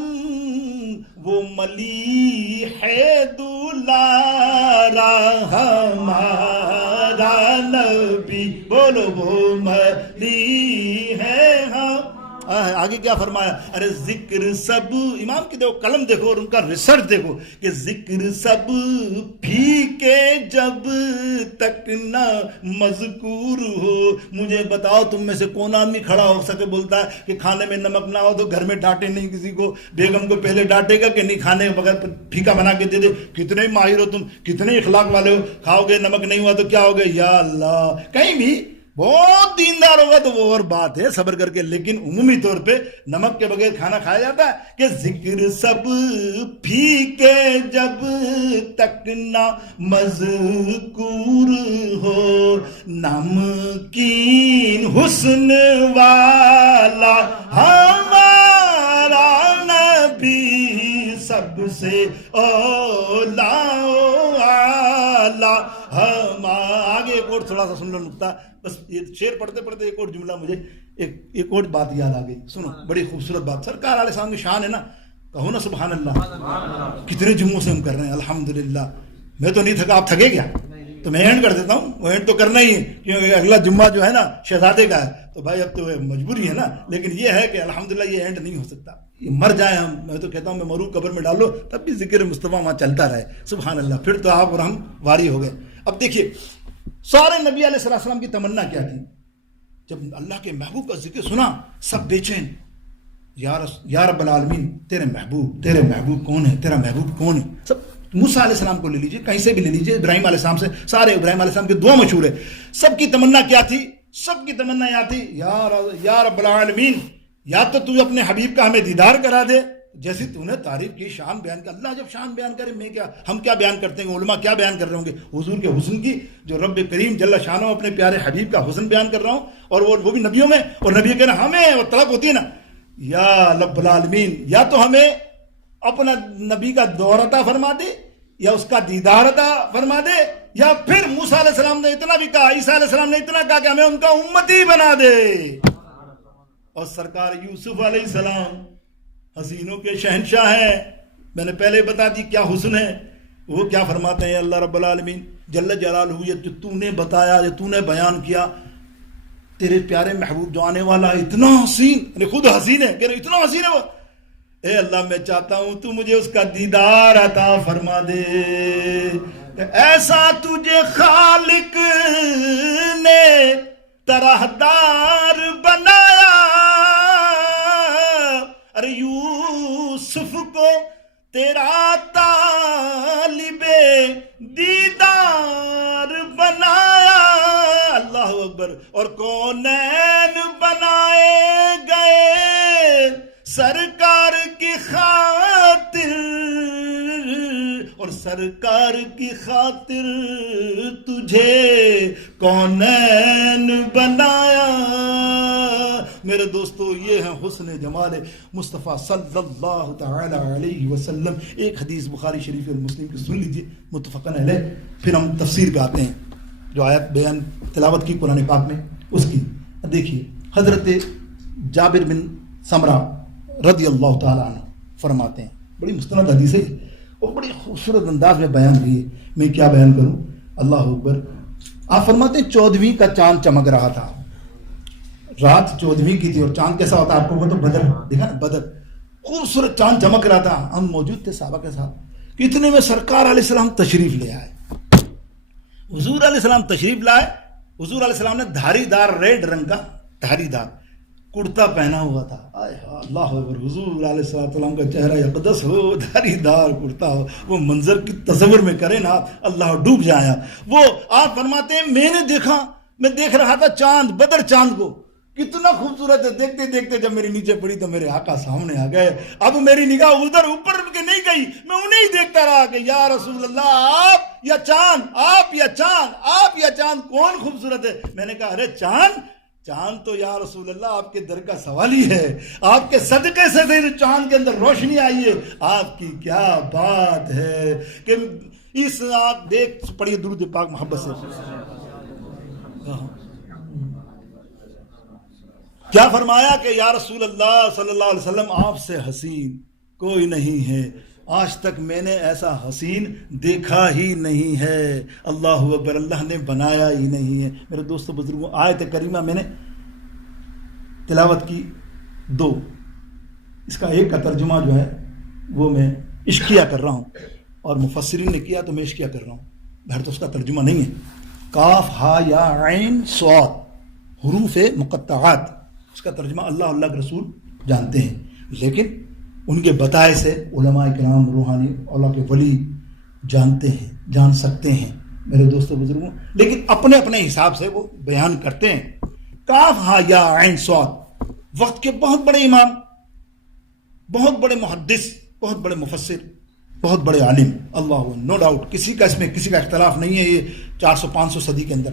وہ ملیح ہے دولارا ہمارا نبی. بولو وہ ملیح ہے. ہاں آگے کیا فرمایا؟ ارے ذکر سب، امام کی دیکھو قلم دیکھو اور ان کا ریسرچ دیکھو، کہ ذکر سب پھیکے جب تک نہ مذکور ہو. مجھے بتاؤ تم میں سے کون آدمی کھڑا ہو سکے بولتا ہے کہ کھانے میں نمک نہ ہو تو گھر میں ڈانٹے نہیں کسی کو، بیگم کو پہلے ڈانٹے گا کہ نہیں کھانے بغیر پھیکا بنا کے دے دے. کتنے ماہر ہو تم، کتنے اخلاق والے ہو، کھاؤ گے نمک نہیں ہوا تو کیا ہوگا؟ یا اللہ. کہیں بھی بہت دیندار ہوگا تو وہ اور بات ہے، صبر کر کے، لیکن عمومی طور پہ نمک کے بغیر کھانا کھایا جاتا ہے. کہ ذکر سب پھیکے جب تک نہ مذکور ہو، نمکین حسن والا ہمارا نبی سب سے اولا اعلیٰ. ہم آگے ایک اور تھوڑا سا سن لو نکتہ، بس یہ شعر پڑھتے پڑھتے ایک اور جملہ مجھے ایک اور بات یاد آ گئی. سنو بڑی خوبصورت بات، سرکار علیہ السلام کی شان ہے نا، کہو نا سبحان اللہ. کتنے جمعوں سے ہم کر رہے ہیں الحمدللہ. میں تو نہیں تھکا، آپ تھکے کیا؟ تو میں اینڈ کر دیتا ہوں. وہ اینڈ تو کرنا ہی ہے کیونکہ اگلا جمعہ جو ہے نا شہزادے کا ہے، تو بھائی اب تو مجبوری ہے نا. لیکن یہ ہے کہ الحمدللہ یہ اینڈ نہیں ہو سکتا، یہ مر جائے ہم، میں تو کہتا ہوں میں مروں قبر میں ڈالو تب بھی ذکر مصطفیٰ وہاں چلتا رہے. سبحان اللہ. پھر تو آپ اور ہم واری ہو گئے. اب دیکھیے سارے نبی علیہ السلام کی تمنا کیا تھی؟ جب اللہ کے محبوب کا ذکر سنا سب بے چین، یا رب العالمین تیرے محبوب کون ہے، تیرا محبوب کون ہے. سب موسیٰ علیہ السلام کو لے لیجئے، کہیں سے بھی لے لیجئے، ابراہیم علیہ السلام سے، سارے ابراہیم علیہ السلام کی دعا مشہور ہے. سب کی تمنا کیا تھی؟ سب کی تمنا یہ تھی یا رب العالمین، یا تو اپنے حبیب کا ہمیں دیدار کرا دے، جیسی تو نے تعریف کی، شان بیان کر. اللہ جب شان بیان کرے میں کیا، ہم کیا بیان کرتے ہیں، علماء کیا بیان کر رہے ہوں گے حضور کے حسن کی، جو رب کریم جل شانہ اپنے پیارے حبیب کا حسن بیان کر رہا ہوں، اور وہ بھی نبیوں میں. اور نبی کہنا ہمیں وہ طلب ہوتی ہے نا، یا رب العالمین، یا تو ہمیں اپنا نبی کا دور عطا فرما دے، یا اس کا دیدار عطا فرما دے، یا پھر موسیٰ علیہ السلام نے اتنا بھی کہا، عیسیٰ علیہ السلام نے اتنا کہا کہ ہمیں ان کا امتی بنا دے. اور سرکار یوسف علیہ السلام حسینوں کے شہنشاہ ہیں. میں نے پہلے بتا دی کیا حسن ہے. وہ کیا فرماتے ہیں اللہ رب العالمین جل جلالہ، جو تو نے بتایا، جو تو نے بیان کیا، تیرے پیارے محبوب جو آنے والا ہے اتنا حسین، یعنی خود حسین ہے، کہ اتنا حسین ہے وہ. اے اللہ میں چاہتا ہوں تو مجھے اس کا دیدار عطا فرما دے. ایسا تجھے خالق نے طرحدار بنایا، ارے یوسف کو تیرا طالب دیدار بنایا. اللہ اکبر. اور کونین بنائے گئے سرکار کی خاطر، اور سرکار کی خاطر تجھے کونین بنایا. میرے دوستو یہ ہیں حسن جمال مصطفیٰ صلی اللہ تعالی علیہ وسلم. ایک حدیث بخاری شریف اور مسلم کی سن لیجیے متفقن علیہ, پھر ہم تفسیر پہ آتے ہیں. جو آیت بیان تلاوت کی قرآن پاک میں اس کی دیکھیے. حضرت جابر بن سمرہ رضی اللہ تعالیٰ عنہ فرماتے ہیں, بڑی مستند حدیث ہے اور بڑی خوبصورت انداز میں بیان کی ہے, میں کیا بیان کروں, اللہ اکبر. آپ فرماتے ہیں 14ویں کا چاند چمک رہا تھا, رات 14ویں کی تھی, اور چاند کیسا ہوتا ہے آپ کو وہ تو بدر دیکھا نا, بدر خوبصورت چاند چمک رہا تھا. ہم موجود تھے صحابہ کے ساتھ, اتنے میں سرکار علیہ السلام تشریف لے آئے. حضور علیہ السلام تشریف لائے. حضور علیہ السلام نے دھاری دار ریڈ رنگ کا دھاری دار کرتا پہنا ہوا تھا. اللہ اکبر, حضور علیہ السلام کا چہرہ اقدس ہو, دھاری دار کرتا ہو, وہ منظر کی تصور میں کریں نا اللہ ڈوب جایا. وہ آپ فرماتے ہیں میں نے دیکھا, میں دیکھ رہا تھا چاند, بدر چاند کو, کتنا خوبصورت ہے. دیکھتے دیکھتے جب میری نیچے پڑی تو میرے آقا سامنے آ گئے. اب میری نگاہ ادھر اوپر کے نہیں گئی, میں انہیں ہی دیکھتا رہا کہ یا رسول اللہ آپ یا چاند, آپ یا چاند, آپ یا چاند, کون خوبصورت ہے. میں نے کہا ارے چاند, چاند تو یا رسول اللہ آپ کے در کا سوال ہی ہے, آپ کے صدقے سے چاند کے اندر روشنی آئی ہے. آپ کی کیا بات ہے کہ اس آپ دیکھ پڑھیے درود پاک محبت سے. کیا فرمایا کہ یا رسول اللہ صلی اللہ علیہ وسلم آپ سے حسین کوئی نہیں ہے, آج تک میں نے ایسا حسین دیکھا ہی نہیں ہے. اللہ اکبر, اللہ نے بنایا ہی نہیں ہے. میرے دوستو بزرگوں, آیت کریمہ میں نے تلاوت کی 2, اس کا ایک کا ترجمہ جو ہے وہ میں عشقیہ کر رہا ہوں, اور مفسرین نے کیا تو میں عشقیہ کر رہا ہوں, بہر تو اس کا ترجمہ نہیں ہے. کاف ہا یا عین صاد حروف مقطعات, اس کا ترجمہ اللہ اللہ کے رسول جانتے ہیں, لیکن ان کے بتائے سے علماء کرام روحانی اللہ کے ولی جانتے ہیں, جان سکتے ہیں میرے دوستو بزرگوں, لیکن اپنے اپنے حساب سے وہ بیان کرتے ہیں. کاف ہا یا عین صاد, وقت کے بہت بڑے امام, بہت بڑے محدث, بہت بڑے مفسر, بہت بڑے عالم, اللہ نو ڈاؤٹ, کسی کا اس میں کسی کا اختلاف نہیں ہے. یہ 400-500 صدی کے اندر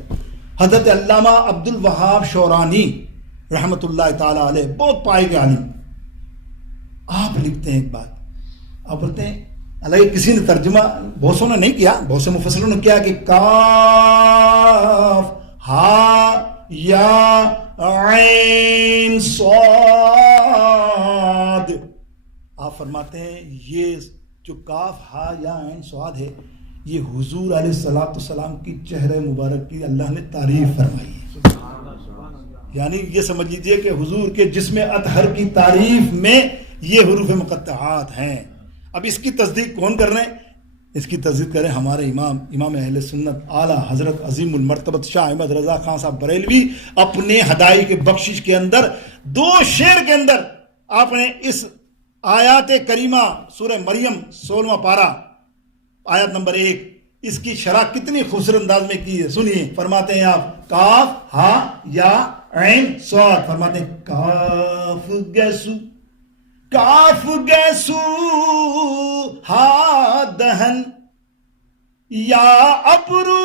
حضرت علامہ عبد الوہاب شورانی رحمت اللہ تعالی علیہ, بہت پائے گئے عالم, آپ لکھتے ہیں ایک بات, آپ بولتے ہیں علیہ کسی نے ترجمہ بہت سو نے نہیں کیا, بہت سے مفسروں نے کیا کہ کاف ہا یا عین صاد. آپ فرماتے ہیں یہ جو کاف ہا یا عین صاد ہے, یہ حضور علیہ السلام کی چہرہ مبارک کی اللہ نے تعریف فرمائی ہے. یعنی یہ سمجھ لیجیے کہ حضور کے جسم اطہر کی تعریف میں یہ حروف مقطعات ہیں. اب اس کی تصدیق کون کر رہے ہیں؟ اس کی تصدیق کریں ہمارے امام اہل سنت اعلیٰ حضرت عظیم المرتبت شاہ احمد رضا خان صاحب بریلوی, اپنے ہدائی کے بخشش کے اندر 2 شعر کے اندر آپ نے اس آیات کریمہ سورہ مریم 16واں پارہ آیت نمبر 1, اس کی شرح کتنی خوبصورت انداز میں کی ہے. سنیے, فرماتے ہیں آپ کاف ہا یا عین صاد, فرماتے ہیں کاف گیسو, کاف گیسو ہا دہن یا ابرو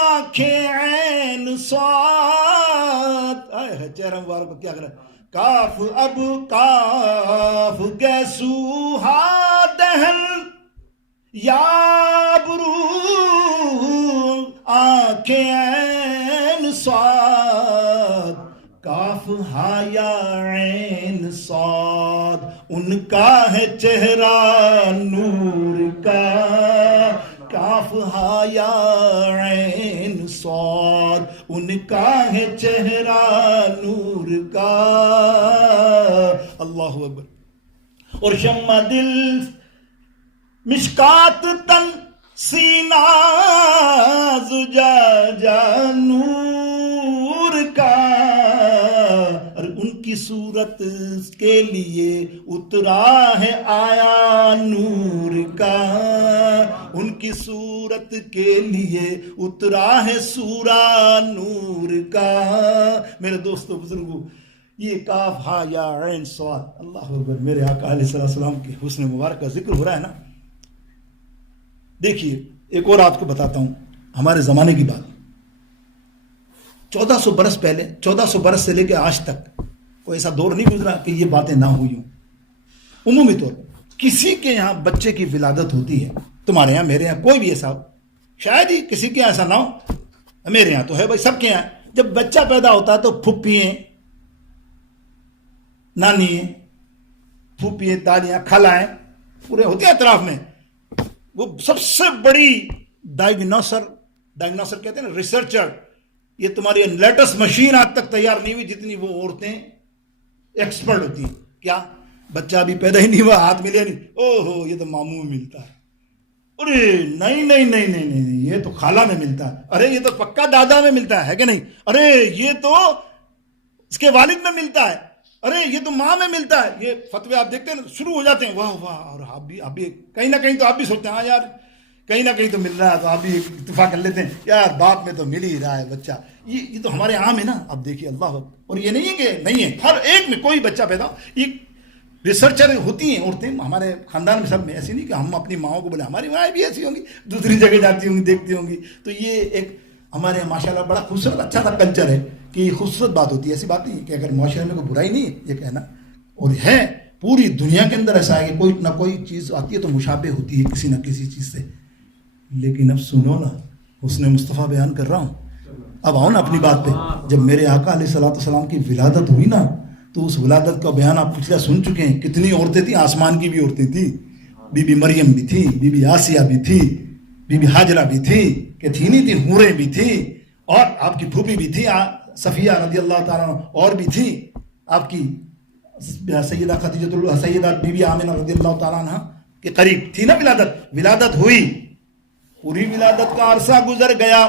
آنکھیں عین صاد. چہرہ مبارک کو کیا کریں, کاف اب کاف گیسو ہا دہن یا ابرو آنکھیں عین صاد, کاف ہا یا عین صاد, ان کا ہے چہرہ نور کا, کاف ہا یا عین صاد, ان کا ہے چہرہ نور کا. اللہ اکبر. اور شمع دل مشکات تن سینہ زجاجہ نور کا, اور ان کی صورت کے لیے اترا ہے آیا نور کا, ان کی صورت کے لیے اترا ہے سورہ نور کا. میرے دوستو بزرگوں, یہ کاف ہا یا عین صاد, اللہ اکبر, میرے آقا علیہ السلام کے حسن مبارک کا ذکر ہو رہا ہے نا. دیکھیے ایک اور آپ کو بتاتا ہوں ہمارے زمانے کی بات. 1400 برس پہلے, 1400 برس سے لے کے آج تک کوئی ایسا دور نہیں گزرا کہ یہ باتیں نہ ہوئی ہوں. عمومی طور پر کسی کے یہاں بچے کی ولادت ہوتی ہے، تمہارے یہاں میرے یہاں کوئی بھی ایسا ہو، شاید ہی کسی کے یہاں ایسا نہ ہو، میرے یہاں تو ہے بھائی، سب کے یہاں. جب بچہ پیدا ہوتا ہے تو پھپھی ہیں، نانی ہیں، پھوپھی ہیں، دادیاں، خالائیں پورے ہوتے ہیں اطراف میں. وہ سب سے بڑی ڈائگنوسر کہتے ہیں نا، ریسرچر. یہ تمہاری لیٹسٹ مشین آج تک تیار نہیں ہوئی جتنی وہ عورتیں ایکسپرٹ ہوتی ہیں. کیا بچہ ابھی پیدا ہی نہیں ہوا، ہاتھ ملے نہیں، او ہو یہ تو ماموں میں ملتا ہے، ارے نہیں نہیں نہیں نہیں نہیں یہ تو خالہ میں ملتا ہے، ارے یہ تو پکا دادا میں ملتا ہے کہ نہیں، ارے یہ تو اس کے والد میں ملتا ہے، ارے یہ تو ماں میں ملتا ہے. یہ فتوے آپ دیکھتے ہیں نا، شروع ہو جاتے ہیں، واہ واہ. اور آپ بھی کہیں نہ کہیں تو آپ بھی سوچتے ہیں ہاں یار کہیں نہ کہیں تو مل رہا ہے، تو آپ بھی اتفاق کر لیتے ہیں یار باپ میں تو مل ہی رہا ہے بچہ. یہ تو ہمارے عام ہے نا. اب دیکھیے اللہ، اور یہ نہیں ہے کہ نہیں ہے، ہر ایک میں کوئی بچہ پیدا ہو. یہ ریسرچر ہوتی ہیں عورتیں ہمارے خاندان میں، سب میں. ایسی نہیں کہ ہم اپنی ماؤں کو بولے، ہماری مائیں بھی ایسی ہوں گی، دوسری جگہ جاتی ہوں گی، دیکھتی ہوں گی. تو یہ ایک ہمارے ماشاء اللہ بڑا خوبصورت اچھا سا کلچر ہے کہ یہ خوبصورت بات ہوتی ہے. ایسی بات نہیں ہے کہ اگر معاشرے میں کوئی برائی نہیں ہے یہ کہنا، اور ہے پوری دنیا کے اندر ایسا ہے کہ کوئی نہ کوئی چیز آتی ہے تو مشابہ ہوتی ہے کسی نہ کسی چیز سے. لیکن اب سنو نا، حسن مصطفیٰ بیان کر رہا ہوں. اب آؤ نا اپنی بات پہ. جب میرے آقا علیہ الصلوۃ والسلام کی ولادت ہوئی نا، تو اس ولادت کا بیان آپ پچھلا سن چکے ہیں. کتنی عورتیں تھیں، آسمان کی بھی عورتیں تھیں، بی بی مریم بھی تھی، بی بی آسیہ بھی تھی، بی بی حاجرہ بھی تھی، کہ تھی نہیں تھی، حوریں بھی تھی، اور آپ کی پھوپھی بھی تھی صفیہ رضی اللہ تعالیٰ عنہ، اور بھی تھی آپ کی سیدہ سیدہ بی بی آمنہ رضی اللہ تعالیٰ عنہ کے قریب تھی نا ولادت ہوئی. پوری ولادت کا عرصہ گزر گیا،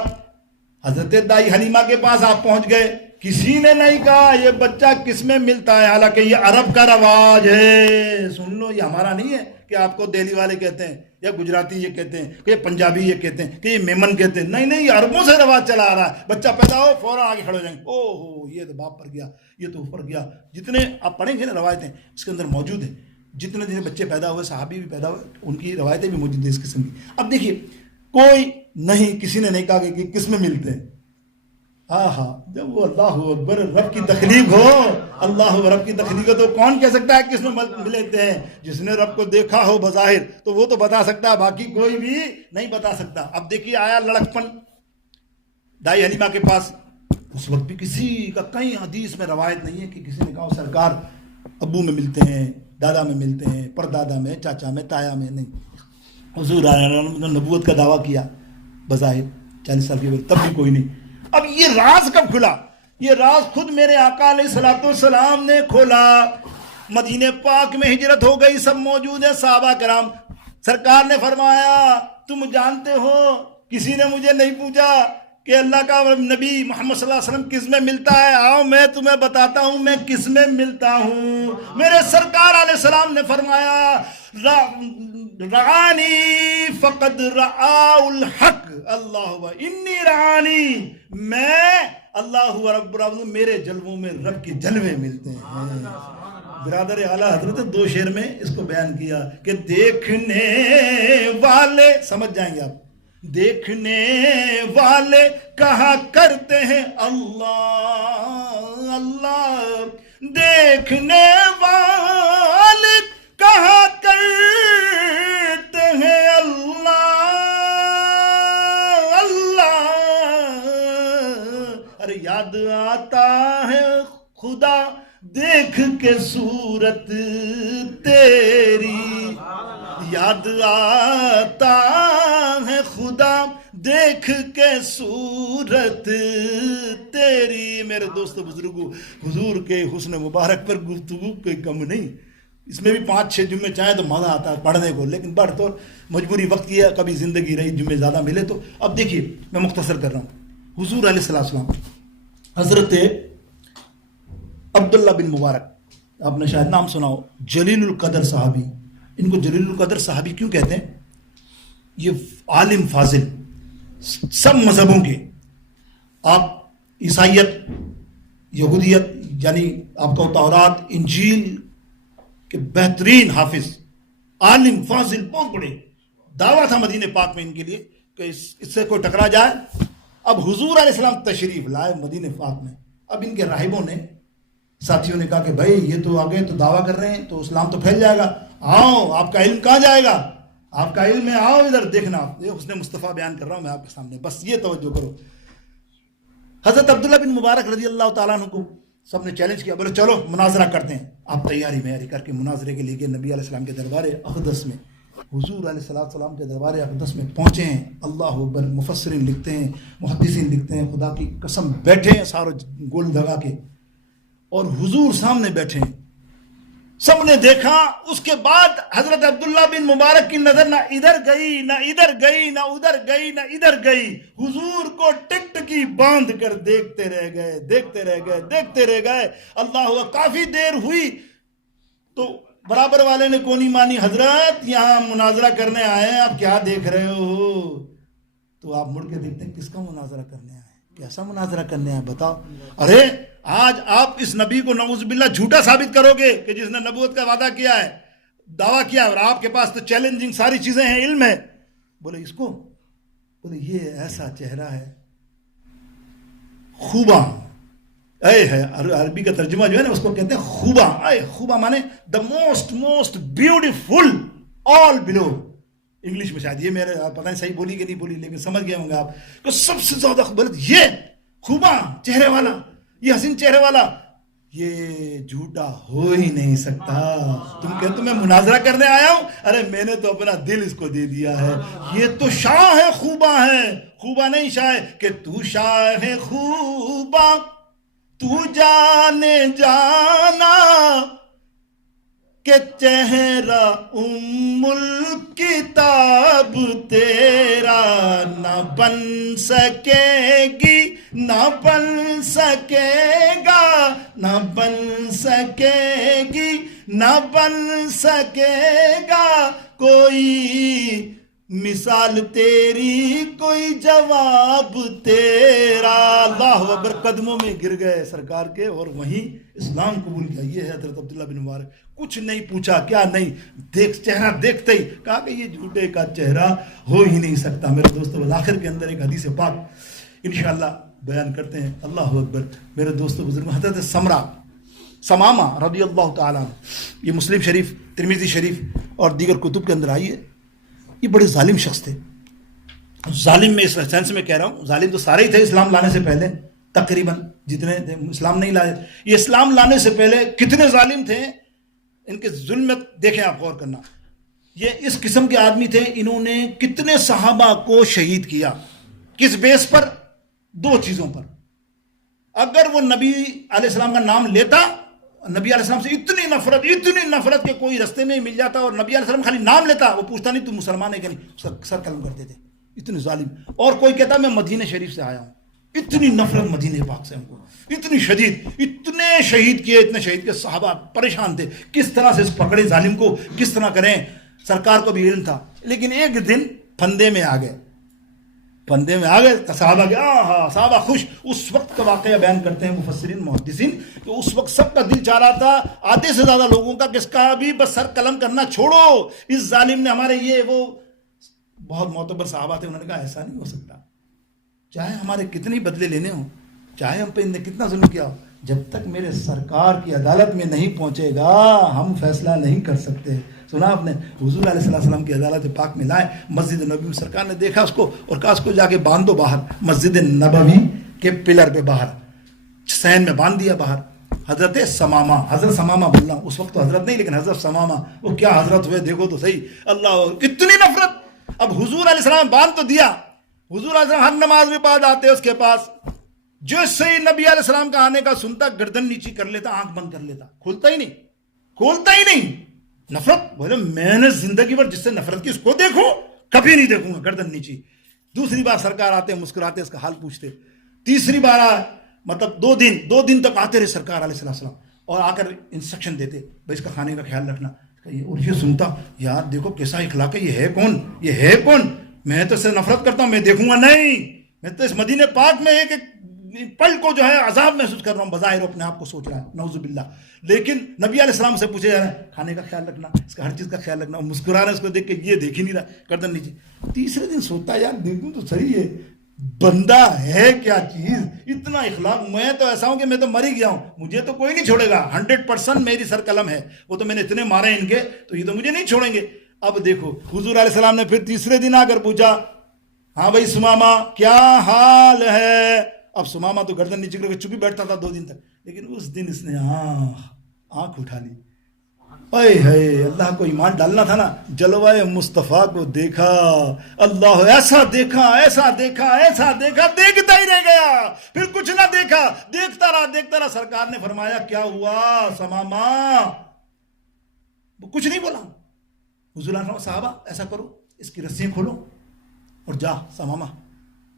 حضرت دائی حلیمہ کے پاس آپ پہنچ گئے. کسی نے نہیں کہا یہ بچہ کس میں ملتا ہے، حالانکہ یہ عرب کا رواج ہے. سن لو، یہ ہمارا نہیں ہے کہ آپ کو دہلی والے کہتے ہیں یا گجراتی یہ کہتے ہیں کہ یہ پنجابی یہ کہتے ہیں کہ یہ میمن کہتے ہیں. نہیں نہیں، یہ عربوں سے رواج چلا آ رہا ہے. بچہ پیدا ہو فوراً آگے کھڑے ہو جائیں گے، او ہو یہ تو باپ پر گیا، یہ تو اوپر گیا. جتنے آپ پڑھیں گے نا روایتیں اس کے اندر موجود ہیں، جتنے جتنے بچے پیدا ہوئے، صحابی بھی پیدا ہوئے، ان کی روایتیں بھی موجود ہیں اس قسم کی. اب دیکھیے، کوئی نہیں، کسی نے نہیں کہا کہ کس میں ملتے ہیں. ہاں ہاں، جب وہ اللہ اکبر رب کی تخلیق ہو، اللہ رب کی تخلیق ہو تو کون کہہ سکتا ہے کس میں ملتے ہیں؟ جس نے رب کو دیکھا ہو بظاہر تو وہ تو بتا سکتا ہے، باقی کوئی بھی نہیں بتا سکتا. اب دیکھیے آیا لڑکپن دائی حلیمہ کے پاس. اس وقت بھی کسی کا کہیں حدیث میں روایت نہیں ہے کہ کسی نے کہا سرکار ابو میں ملتے ہیں، دادا میں ملتے ہیں، پردادا میں، چاچا میں، تایا میں. نہیں، حضور نے نبوت کا دعویٰ کیا بظاہر 40 سال کی، تب بھی کوئی نہیں. اب یہ راز کب کھلا؟ یہ راز خود میرے آقا علیہ الصلوۃ والسلام نے کھولا. مدینہ پاک میں ہجرت ہو گئی، سب موجود ہیں صحابہ کرام. سرکار نے فرمایا تم جانتے ہو، کسی نے مجھے نہیں پوچھا کہ اللہ کا نبی محمد صلی اللہ علیہ وسلم کس میں ملتا ہے. آؤ میں تمہیں بتاتا ہوں میں کس میں ملتا ہوں. میرے سرکار علیہ السلام نے فرمایا رعانی فقد رعا الحق، اللہ انی رعانی، میں اللہ رب العالمین میرے جلووں میں رب کے جلوے ملتے ہیں. برادر اعلیٰ حضرت 2 شعر میں اس کو بیان کیا کہ دیکھنے والے، سمجھ جائیں گے آپ، دیکھنے والے کہا کرتے ہیں اللہ اللہ، دیکھنے والے کہا کرتے ہیں اللہ اللہ. ارے یاد آتا ہے خدا دیکھ کے صورت تیری، یاد آتا ہے خدا دیکھ کے صورت تیری. میرے دوستو بزرگو، حضور کے حسن مبارک پر گفتگو کوئی کم نہیں. اس میں بھی 5-6 جمعے چاہیں تو مزہ آتا ہے پڑھنے کو، لیکن بڑھ تو مجبوری وقت کی ہے، کبھی زندگی رہی جمعے زیادہ ملے تو. اب دیکھیے میں مختصر کر رہا ہوں. حضور علیہ السلام حضرت عبداللہ بن مبارک، آپ نے شاید نام سنا ہو، جلیل القدر صحابی. ان کو جلیل القدر صحابی کیوں کہتے ہیں؟ یہ عالم فاضل، سب مذہبوں کے، آپ عیسائیت، یہودیت، یعنی آپ کو تورات، انجیل کے بہترین حافظ، عالم فاضل، بہت بڑے. دعویٰ تھا مدینہ پاک میں ان کے لیے کہ اس سے کوئی ٹکرا جائے. اب حضور علیہ السلام تشریف لائے مدینہ پاک میں. اب ان کے راہبوں نے ساتھیوں نے کہا کہ بھائی یہ تو آگے تو دعویٰ کر رہے ہیں تو اسلام تو پھیل جائے گا، آؤ آپ کا علم کہاں جائے گا، آپ کا علم ہے، آؤ ادھر دیکھنا. یہ حسن مصطفیٰ بیان کر رہا ہوں میں آپ کے سامنے، بس یہ توجہ کرو. حضرت عبداللہ بن مبارک رضی اللہ تعالیٰ عنہ کو سب نے چیلنج کیا، بولے چلو مناظرہ کرتے ہیں. آپ تیاری کر کے مناظرے کے لیے نبی علیہ السلام کے دربار اقدس میں، حضور علیہ السلام کے دربار اقدس میں پہنچے ہیں. اللہ اکبر. مفسرین لکھتے ہیں، محدثین لکھتے ہیں، خدا کی قسم بیٹھے ہیں سارے گول لگا کے، اور حضور سامنے بیٹھے ہیں. سب نے دیکھا. اس کے بعد حضرت عبداللہ بن مبارک کی نظر نہ ادھر گئی نہ ادھر گئی نہ ادھر گئی نہ ادھر گئی. حضور کو ٹکٹکی باندھ کر دیکھتے رہ گئے، دیکھتے رہ گئے، دیکھتے رہ گئے. اللہ، کافی دیر ہوئی تو برابر والے نے کونی مانی، حضرت یہاں مناظرہ کرنے آئے ہیں، آپ کیا دیکھ رہے ہو؟ تو آپ مڑ کے دیکھتے ہیں کس کا مناظرہ کرنے آئے ہیں، کیسا مناظرہ کرنے آئے بتاؤ. ارے آج آپ اس نبی کو نعوذ باللہ جھوٹا ثابت کرو گے کہ جس نے نبوت کا وعدہ کیا ہے، دعویٰ کیا ہے، اور آپ کے پاس تو چیلنجنگ ساری چیزیں ہیں، علم ہے. بولے اس کو، بولے یہ ایسا چہرہ ہے خوباں، اے ہے عربی کا ترجمہ جو ہے نا اس کو کہتے ہیں خوباں. اے خوباں مانے دا موسٹ بیوٹیفل آل بلو. انگلش میں شاید یہ میرے پتہ نہیں صحیح بولی کہ نہیں بولی، لیکن سمجھ گئے ہوں گے آپ کہ سب سے زیادہ یہ خوباں چہرے والا، یہ حسین چہرے والا، یہ جھوٹا ہو ہی نہیں سکتا. تم کہتے میں مناظرہ کرنے آیا ہوں، ارے میں نے تو اپنا دل اس کو دے دیا ہے. یہ تو شاہ ہے، خوباں ہے، خوباں نہیں شاہ ہے. کہ تو شاہ ہے خوباں، تو جانے جانا، کہ چہرہ ام الکتاب تیرا نہ بن سکے گی، نہ بن سکے گا، نہ بن سکے گی، نہ بن سکے گا کوئی مثال تیری، کوئی جواب تیرا. اللہ اکبر. قدموں میں گر گئے سرکار کے اور وہیں اسلام قبول کیا. یہ ہے حضرت عبداللہ بن مبارک. کچھ نہیں پوچھا، کیا نہیں، چہرہ دیکھتے ہی کہا کہ یہ جھوٹے کا چہرہ ہو ہی نہیں سکتا. میرے دوستو آخر کے اندر ایک حدیث پاک انشاءاللہ بیان کرتے ہیں. اللہ اکبر. میرے دوستو بزرگ، حضرت ثمامہ رضی اللہ تعالیٰ، یہ مسلم شریف، ترمذی شریف اور دیگر کتب کے اندر آئی ہے. یہ بڑے ظالم شخص تھے. ظالم میں اس سینس میں کہہ رہا ہوں، ظالم تو سارے ہی تھے اسلام لانے سے پہلے، تقریباً جتنے تھے اسلام نہیں لائے. یہ اسلام لانے سے پہلے کتنے ظالم تھے، ان کے ظلم میں دیکھیں آپ غور کرنا. یہ اس قسم کے آدمی تھے. انہوں نے کتنے صحابہ کو شہید کیا، کس بیس پر؟ دو چیزوں پر. اگر وہ نبی علیہ السلام کا نام لیتا، نبی علیہ السلام سے اتنی نفرت کہ کوئی رستے میں مل جاتا اور نبی علیہ السلام خالی نام لیتا، وہ پوچھتا نہیں تو مسلمان ہے کہ نہیں، سر قلم کرتے تھے. اتنے ظالم. اور کوئی کہتا میں مدینہ شریف سے آیا ہوں، اتنی نفرت مدینہ پاک سے ہم کو، اتنی شدید. اتنے شہید کیے صحابہ پریشان تھے کس طرح سے اس پکڑے ظالم کو کس طرح کریں. سرکار کو بھی علم تھا، لیکن ایک دن پھندے میں آ گئے صحابہ خوش. اس وقت کا واقعہ بیان کرتے ہیں مفسرین محدثین کہ اس وقت سب کا دل چاہ رہا تھا، آدھے سے زیادہ لوگوں کا، کہ اس کا بھی بس سر قلم کرنا چھوڑو، اس ظالم نے ہمارے یہ وہ. بہت معتبر صحابہ تھے، انہوں نے کہا ایسا نہیں ہو سکتا، چاہے ہمارے کتنے بدلے لینے ہوں، چاہے ہم پہ ان نے کتنا ظلم کیا ہو، جب تک میرے سرکار کی عدالت میں نہیں پہنچے گا ہم فیصلہ نہیں کر سکتے. سنا آپ نے، حضور علیہ السلام کی عدالت پاک میں لائے، مسجد نبوی میں سرکار نے دیکھا اس کو اور کہا اس کو جا کے باندھ دو باہر، مسجد نبوی کے پلر پہ باہر، سین میں باندھ دیا باہر. حضرت ثمامہ بول رہا ہوں، اس وقت تو حضرت نہیں لیکن حضرت ثمامہ، وہ کیا حضرت ہوئے دیکھو تو صحیح. اللہ، اتنی نفرت. اب حضور علیہ السلام باندھ تو دیا، حضور علیہ السلام ہر نماز میں بعد آتے اس کے پاس، جو صحیح نبی علیہ السلام کا آنے کا سنتا گردن نیچی کر لیتا، آنکھ بند کر لیتا، کھولتا ہی نہیں. نفرت. بولے میں نے زندگی بھر جس سے نفرت کی اس کو دیکھوں، کبھی نہیں دیکھوں گا، گردن نیچی. دوسری بار سرکار آتے مسکراتے اس کا حال پوچھتے. تیسری بار مطلب دو دن تک آتے رہے سرکار علیہ السلام اور آ کر انسٹرکشن دیتے، بھائی اس کا کھانے کا خیال رکھنا. اور یہ سنتا، یار دیکھو کیسا اخلاق ہے، یہ ہے کون، میں تو اس سے نفرت کرتا ہوں، میں دیکھوں گا نہیں، میں تو اس مدینہ پاک میں ایک پل کو جو ہے عذاب محسوس کر رہا ہوں، بظاہر اپنے آپ کو سوچ رہا ہے، نعوذ باللہ. لیکن نبی علیہ السلام سے پوچھے جا رہا ہے کھانے کا خیال رکھنا، اس کا ہر چیز کا خیال رکھنا، مسکرا رہا ہے اس کو دیکھ کے، یہ دیکھ ہی نہیں رہا، گردن نیچے. تیسرے دن سوچتا ہے یار دیکھوں تو صحیح ہے، بندہ ہے کیا چیز, اتنا اخلاق. میں تو ایسا ہوں کہ میں تو مر ہی گیا ہوں, مجھے تو کوئی نہیں چھوڑے گا, 100% میری سر قلم ہے. وہ تو میں نے اتنے مارے ان کے, تو یہ تو مجھے نہیں چھوڑیں گے. اب دیکھو حضور علیہ السلام نے پھر تیسرے دن آ کر پوچھا, ہاں بھائی سمامہ کیا حال ہے. اب سمامہ تو گردن نیچے کر کے چپ ہی بیٹھتا تھا 2 دن تک, لیکن اس دن اس نے آنکھ اٹھا لی. اے ہے اللہ کو ایمان ڈالنا تھا نا, جلوہ مصطفیٰ کو دیکھا, اللہ ایسا دیکھا ایسا دیکھا ایسا دیکھا, دیکھتا ہی رہ گیا, پھر کچھ نہ دیکھا, دیکھتا رہا. سرکار نے فرمایا کیا ہوا سمامہ, وہ کچھ نہیں بولا. حضور نے فرمایا صحابہ ایسا کرو, اس کی رسیاں کھولو اور جا سمامہ,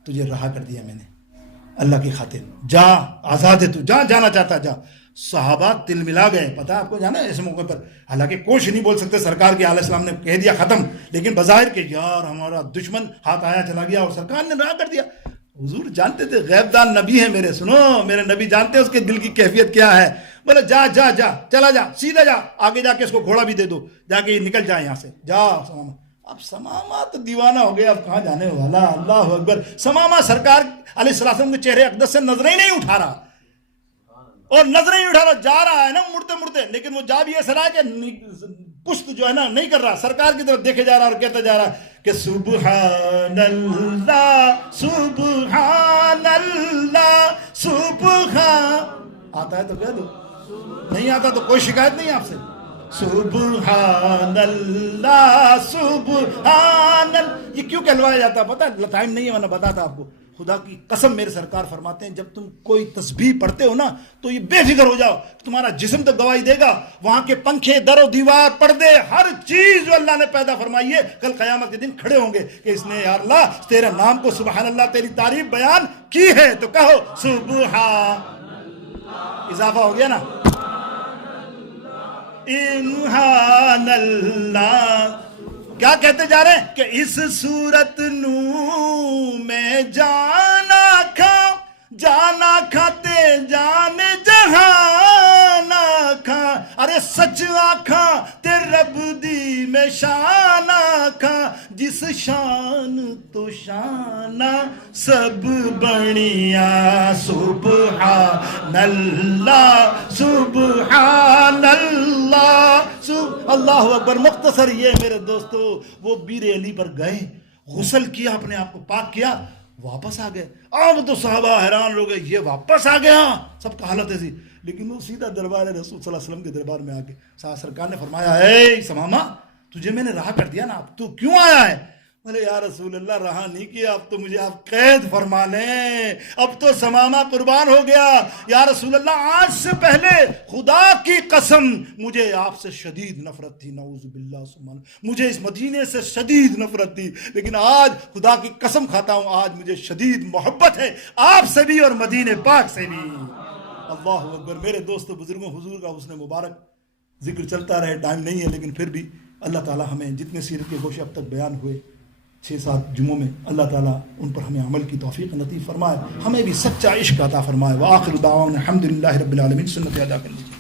تجھے رہا کر دیا میں نے اللہ کی خاطر, جا آزاد ہے تو, جا جانا چاہتا جا. صحابہ تل ملا گئے. پتہ آپ کو جانا ہے ایسے موقع پر, حالانکہ کچھ نہیں بول سکتے, سرکار کے علیہ السلام نے کہہ دیا ختم, لیکن بظاہر کہ یار ہمارا دشمن ہاتھ آیا چلا گیا, اور سرکار نے رہا کر دیا. حضور جانتے تھے غیب دان نبی ہے میرے, سنو میرے نبی جانتے ہیں اس کے دل کی کیفیت کیا ہے. بولے جا جا جا چلا جا, سیدھا جا, آگے جا کے اس کو گھوڑا بھی دے دو, جا کے یہ نکل جائے یہاں سے, جا سمامہ. اب سمامہ تو دیوانہ ہو گیا, اب کہاں جانے والا, اللہ اکبر. سمامہ سرکار علیہ السلام کے چہرے اقدس سے نظریں نہیں اٹھا رہا, اور نظریں نہیں اٹھا رہا, جا رہا ہے نا مڑتے مڑتے, لیکن وہ جا بھی ایسا رہا کہ پشت جو ہے نا نہیں کر رہا, سرکار کی طرف دیکھے جا رہا اور کہتا جا رہا کہ سبحان اللہ سبحان اللہ سبحان. آتا ہے تو کہہ دو, نہیں آتا تو کوئی شکایت نہیں آپ سے. سبحان اللہ سبحان اللہ, یہ کیوں کہلوایا جاتا ہے پتہ ہے, ٹائم نہیں ہے ورنہ بتاتا آپ کو. خدا کی قسم میرے سرکار فرماتے ہیں, جب تم کوئی تسبیح پڑھتے ہو نا تو یہ بے فکر ہو جاؤ, تمہارا جسم تو گواہی دے گا, وہاں کے پنکھے در و دیوار پردے ہر چیز جو اللہ نے پیدا فرمائی ہے کل قیامت کے دن کھڑے ہوں گے کہ اس نے یا اللہ تیرے نام کو سبحان اللہ تیری تعریف بیان کی ہے, تو کہو سبحان, اضافہ ہو گیا نا, سبحان اللہ. کیا کہتے جا رہے ہیں کہ اس صورت نو میں جانا کھاتے جان جہان آکھاں, ارے سچ آکھاں تے رب دی میں شان آکھاں, جس شان تو شان سب بنیا سبحان اللہ سبحان اللہ اللہ اکبر. مختصر یہ میرے دوستو, وہ بیر علی پر گئے, غسل کیا, اپنے آپ کو پاک کیا, واپس آ گئے. اب تو صحابہ حیران ہو گئے, یہ واپس آ گیا, سب کا حالت ایسی. لیکن وہ سیدھا دربار رسول صلی اللہ علیہ وسلم کے دربار میں آ کے سرکار نے فرمایا, اے سمامہ تجھے میں نے رہا کر دیا نا, اب تو کیوں آیا ہے. بولے یا رسول اللہ رہا نہیں کیا, اب تو مجھے آپ قید فرما لیں, اب تو سمامہ قربان ہو گیا. یا رسول اللہ آج سے پہلے خدا کی قسم مجھے آپ سے شدید نفرت تھی, نعوذ باللہ سبحان, مجھے اس مدینے سے شدید نفرت تھی, لیکن آج خدا کی قسم کھاتا ہوں آج مجھے شدید محبت ہے آپ سے بھی اور مدینے پاک سے بھی. اللہ اکبر. میرے دوستو بزرگوں, حضور کا حسن مبارک ذکر چلتا رہے, ٹائم نہیں ہے, لیکن پھر بھی اللہ تعالی ہمیں جتنے سیرت کے گوشے اب تک بیان ہوئے 6-7 جمعوں میں, اللہ تعالیٰ ان پر ہمیں عمل کی توفیق نصیب فرمائے, ہمیں بھی سچا عشق عطا فرمائے. وآخر دعوانا الحمدللہ رب العالمین. سنت ادا کر لیجیے.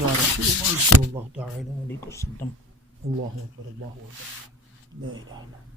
یا رسول اللہ صلی اللہ تعالی علیہ وسلم, اللہ اکبر اللہ اکبر, لا الہ الا اللہ.